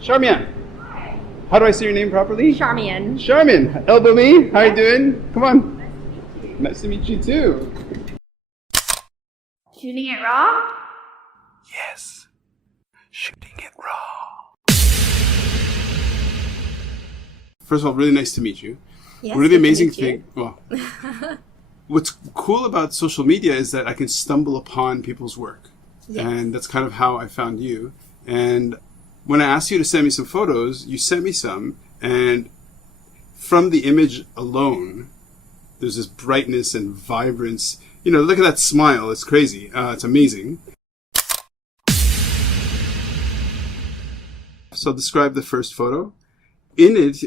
Charmian, how do I say your name properly? Charmian. Charmian, elbow me. How you doing? Come on. Nice to meet you too. Shooting it raw? Yes, shooting it raw. First of all, really nice to meet you. Yes, One of the amazing things, what's cool about social media is that I can stumble upon people's work. Yes. And that's kind of how I found you. And when I asked you to send me some photos, you sent me some, and from the image alone, there's this brightness and vibrance. You know, look at that smile. It's crazy. It's amazing. So describe the first photo. In it,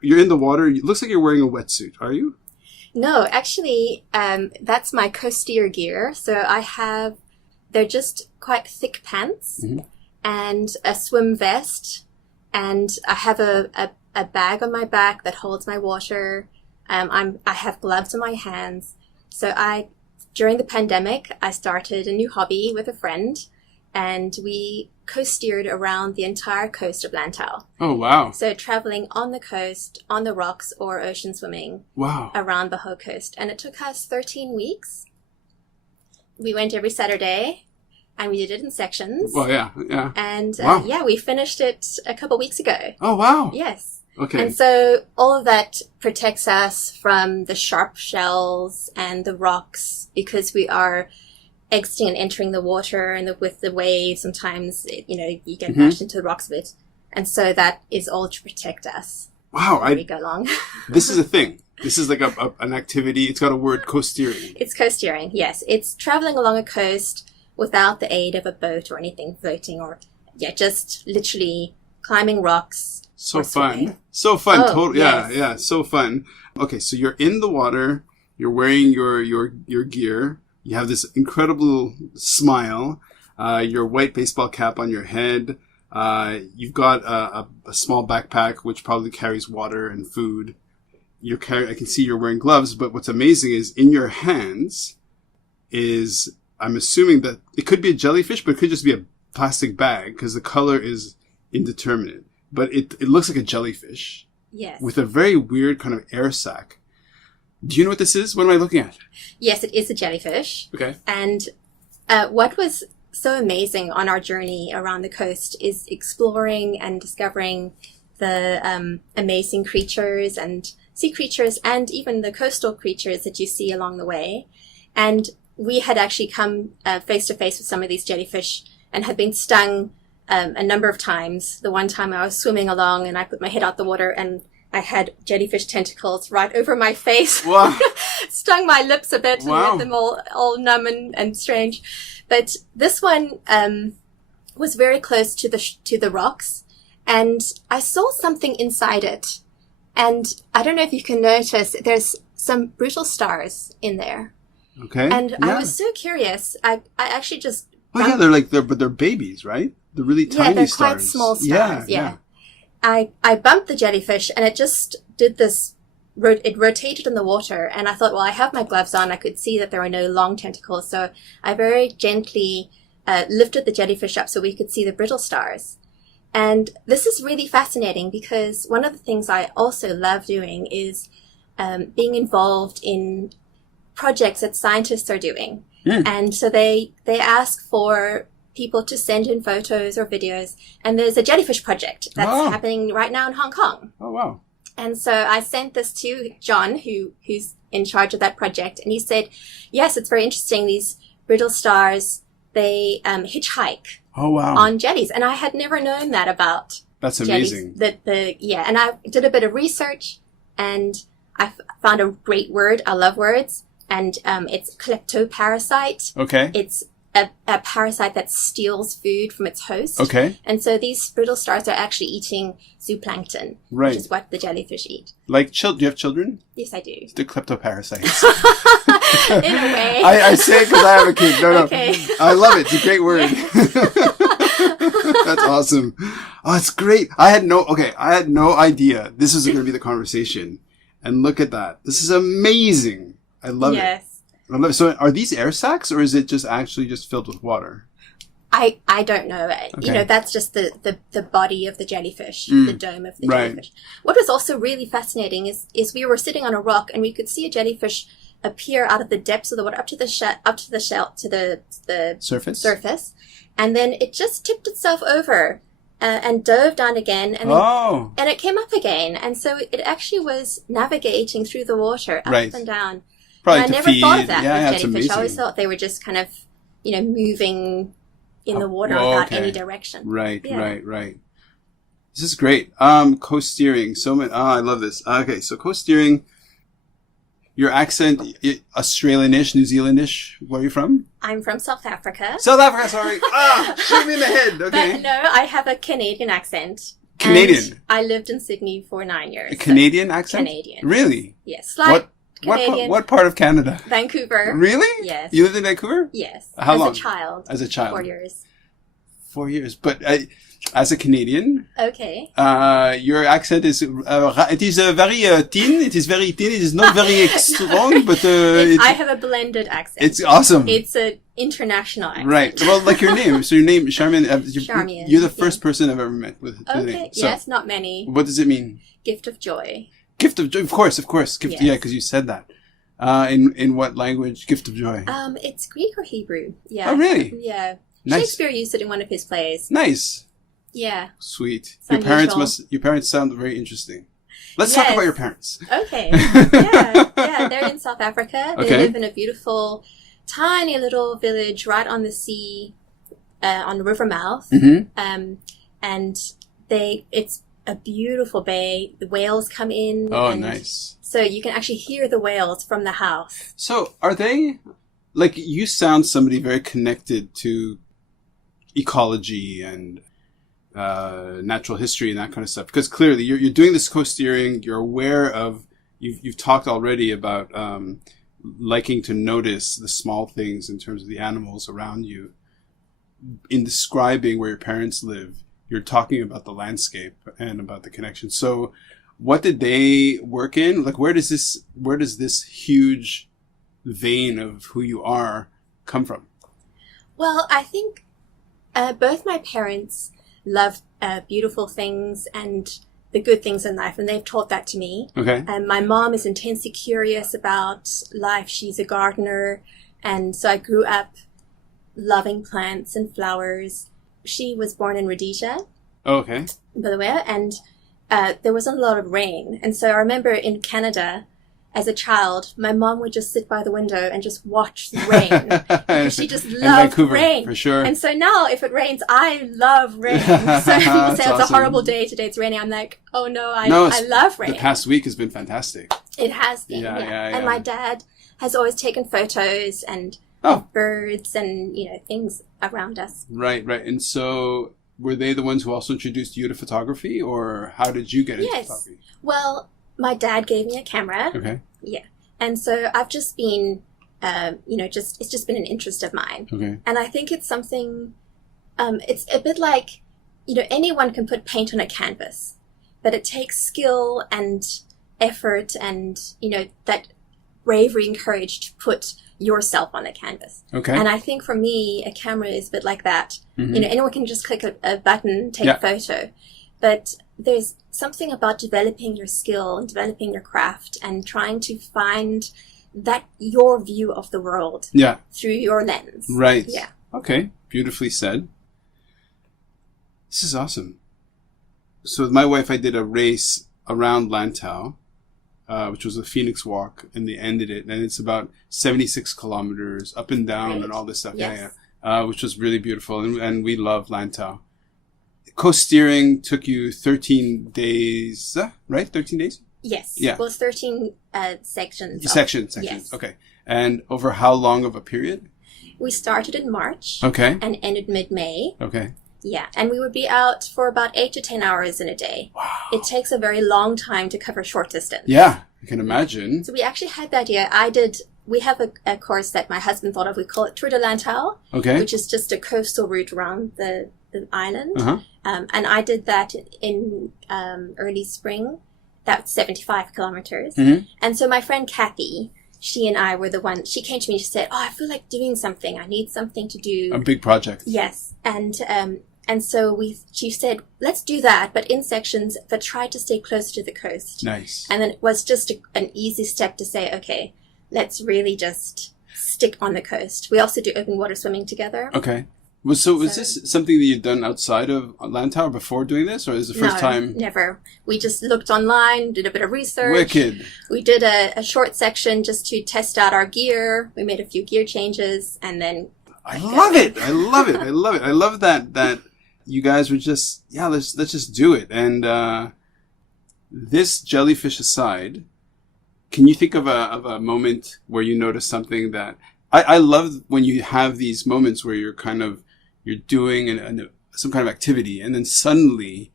you're in the water. It looks like you're wearing a wetsuit. Are you? No, actually, that's my coasteer gear. So they're just quite thick pants and a swim vest. And I have a bag on my back that holds my water. I have gloves on my hands. So during the pandemic, I started a new hobby with a friend, and we coast-steered around the entire coast of Lantau. Oh, wow. So traveling on the coast, on the rocks, or ocean swimming around the whole coast. And it took us 13 weeks. We went every Saturday, and we did it in sections. Well, yeah. And wow. we finished it a couple weeks ago. Oh, wow. Yes. Okay. And so all of that protects us from the sharp shells and the rocks, because we are exiting and entering the water, and with the waves, sometimes, you get mashed into the rocks a bit. And so that is all to protect us. Wow. As we go along. This is a thing. This is like an activity. It's got a word, coasteering. It's coasteering, yes. It's traveling along a coast without the aid of a boat or anything floating, or, just literally climbing rocks. So fun. So fun. Oh, Totally. yes. Yeah. So fun. Okay. So you're in the water. You're wearing your gear. You have this incredible smile. Your white baseball cap on your head. You've got a small backpack, which probably carries water and food. I can see you're wearing gloves, but what's amazing is in your hands I'm assuming that it could be a jellyfish, but it could just be a plastic bag, because the color is indeterminate. But it looks like a jellyfish. Yes. With a very weird kind of air sac. Do you know what this is? What am I looking at? Yes, it is a jellyfish. Okay. And what was so amazing on our journey around the coast is exploring and discovering the amazing creatures and sea creatures, and even the coastal creatures that you see along the way. And we had actually come face to face with some of these jellyfish and had been stung a number of times. The one time I was swimming along and I put my head out the water and I had jellyfish tentacles right over my face. Wow. Stung my lips a bit. Wow. And made them all numb and strange. But this one was very close to the rocks, and I saw something inside it. And I don't know if you can notice, there's some brittle stars in there. Okay. And I was so curious. I actually just... Oh, yeah, they're babies, right? They're really tiny stars. Yeah, they're quite small stars, yeah. I bumped the jellyfish, and it just did this, it rotated in the water, and I thought, well, I have my gloves on, I could see that there were no long tentacles, so I very gently lifted the jellyfish up so we could see the brittle stars. And this is really fascinating, because one of the things I also love doing is being involved in projects that scientists are doing. And so they ask for people to send in photos or videos, and there's a jellyfish project that's happening right now in Hong Kong. Oh, wow. And so I sent this to John, who's in charge of that project, and he said, yes, it's very interesting. These brittle stars, they hitchhike on jellies. And I had never known that about That's jellies. amazing. And I did a bit of research, and I found a great word. I love words. And it's kleptoparasite. Okay. It's a parasite that steals food from its host. Okay. And so these brittle stars are actually eating zooplankton, Right. which is what the jellyfish eat. Like, do you have children? Yes, I do. They're kleptoparasites. In a way. I say it because I have a kid. No. Okay. I love it. It's a great word. That's awesome. Oh, it's great. I had no idea this was going to be the conversation. And look at that. This is amazing. I love it. Yes. I love it. So are these air sacs, or is it just actually just filled with water? I don't know. Okay. That's just the body of the jellyfish, the dome of the jellyfish. What was also really fascinating is we were sitting on a rock and we could see a jellyfish appear out of the depths of the water up to the surface, and then it just tipped itself over and dove down again, and it came up again, and so it actually was navigating through the water up and down. Probably and I to never feed. thought of that Yeah, with jellyfish. I always thought they were just kind of moving in the water without any direction. Right. This is great. Coasteering. I love this. Okay, so coasteering. Your accent, Australianish, New Zealandish. Where are you from? I'm from South Africa. South Africa, sorry. Shoot me in the head. Okay. But no, I have a Canadian accent. Canadian. And I lived in Sydney for 9 years. A Canadian accent? Canadian. Really? Yes. Canadian. What part of Canada? Vancouver. Really? Yes. You lived in Vancouver? Yes. How long? As a child. 4 years. 4 years. But as a Canadian, okay, your accent is it is very thin. It is very thin. It is not very strong, but I have a blended accent. It's awesome. It's an international accent. Right. Well, like your name. So your name, Charmian. Charmian. You're the first person I've ever met with the name. Okay. So, yes, not many. What does it mean? Gift of joy. Gift of joy. Of course. Gift. Yes. Yeah, because you said that. In what language? Gift of joy. It's Greek or Hebrew. Yeah. Oh, really? Yeah. Nice. Shakespeare used it in one of his plays. Nice. Yeah. Sweet. It's Your parents sound very interesting. Let's talk about your parents. Okay. Yeah. They're in South Africa. They live in a beautiful, tiny little village right on the sea, on the river mouth. Mm-hmm. And it's a beautiful bay. The whales come in. Oh, nice. So you can actually hear the whales from the house. So are they, like, you sound somebody very connected to ecology and natural history and that kind of stuff, because clearly you're doing this coasteering. You're aware of you've talked already about liking to notice the small things in terms of the animals around you. In describing where your parents live, you're talking about the landscape and about the connection. So what did they work in? Like, where does this huge vein of who you are come from? Well, I think both my parents love beautiful things and the good things in life, and they've taught that to me. Okay. And my mom is intensely curious about life. She's a gardener, and so I grew up loving plants and flowers. She was born in Rhodesia. Oh, okay. By the way, and there wasn't a lot of rain, and so I remember in Canada, as a child, my mom would just sit by the window and just watch the rain. She just loved Vancouver, rain. for sure. And so now, if it rains, I love rain. So people say it's awesome. a horrible day today, it's raining. I'm like, oh no, I love rain. The past week has been fantastic. It has been, yeah. And my dad has always taken photos and of birds and, things around us. Right. And so were they the ones who also introduced you to photography, or how did you get into photography? Well, my dad gave me a camera. Okay. Yeah. And so I've just been, it's just been an interest of mine. Okay. And I think it's something, it's a bit like, anyone can put paint on a canvas, but it takes skill and effort and, that bravery and courage to put yourself on a canvas. Okay. And I think for me, a camera is a bit like that. Mm-hmm. Anyone can just click a button, take a photo. But there's something about developing your skill and developing your craft and trying to find your view of the world through your lens. Right. Yeah. Okay. Beautifully said. This is awesome. So with my wife, I did a race around Lantau, which was a Phoenix walk, and they ended it. And it's about 76 kilometers up and down and all this stuff. Yes. Which was really beautiful. And we love Lantau. Coasteering took you 13 days, right? 13 days? Yes. Yeah. Well, it's 13 sections. Sections. Yes. Okay. And over how long of a period? We started in March. Okay. And ended mid-May. Okay. Yeah. And we would be out for about 8 to 10 hours in a day. Wow. It takes a very long time to cover short distance. Yeah. I can imagine. So we actually had the idea. We have a course that my husband thought of. We call it Tour de Lantau. Okay. Which is just a coastal route around the island. Uh-huh. And I did that in early spring. That's 75 kilometers. Mm-hmm. And so my friend Kathy she and I were the ones. She came to me and she said, "Oh, I feel like doing something. I need something to do." A big project. Yes, and so she said, "Let's do that, but in sections, but try to stay closer to the coast." Nice. And then it was just an easy step to say, "Okay, let's really just stick on the coast." We also do open water swimming together. Okay. Was this something that you'd done outside of Lantau before doing this, or is it the first time? Never. We just looked online, did a bit of research. Wicked. We did a short section just to test out our gear. We made a few gear changes, and then... I love it. I love it. I love it. I love that you guys were just, let's just do it. And this jellyfish aside, can you think of a moment where you noticed something that... I love when you have these moments where you're doing some kind of activity, and then suddenly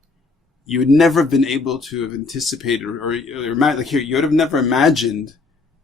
you would never have been able to have anticipated or like here, you would have never imagined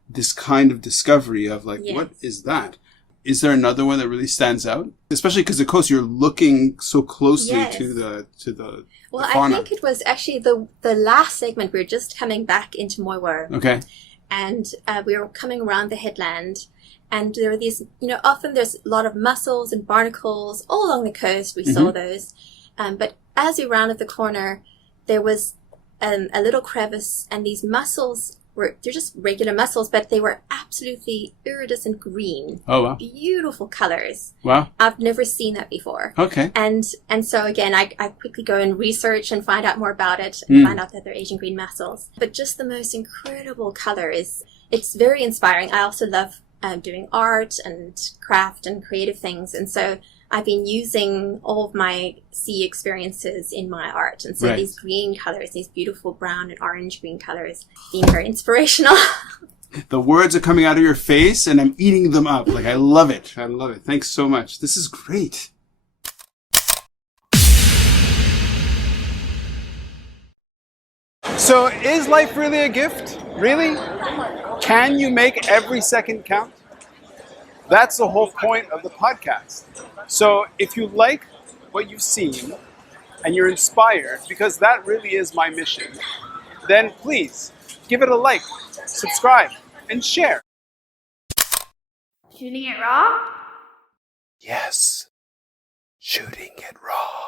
this kind of discovery of like, what is that? Is there another one that really stands out? Especially because the coast, you're looking so closely to the Well, fauna. I think it was actually the last segment. We were just coming back into Moiwa. Okay. And we were coming around the headland. And there are these, often there's a lot of mussels and barnacles all along the coast. We saw those. But as we rounded the corner, there was a little crevice, and these mussels they're just regular mussels, but they were absolutely iridescent green. Oh, wow. Beautiful colors. Wow. I've never seen that before. Okay. And so again, I quickly go and research and find out more about it and find out that they're Asian green mussels. But just the most incredible colors. It's very inspiring. I also love doing art and craft and creative things. And so I've been using all of my sea experiences in my art. And so these green colors, these beautiful brown and orange green colors, being very inspirational. The words are coming out of your face and I'm eating them up. Like, I love it. I love it. Thanks so much. This is great. So is life really a gift? Really? Can you make every second count? That's the whole point of the podcast. So if you like what you've seen and you're inspired, because that really is my mission, then please give it a like, subscribe, and share. Shooting it raw? Yes, shooting it raw.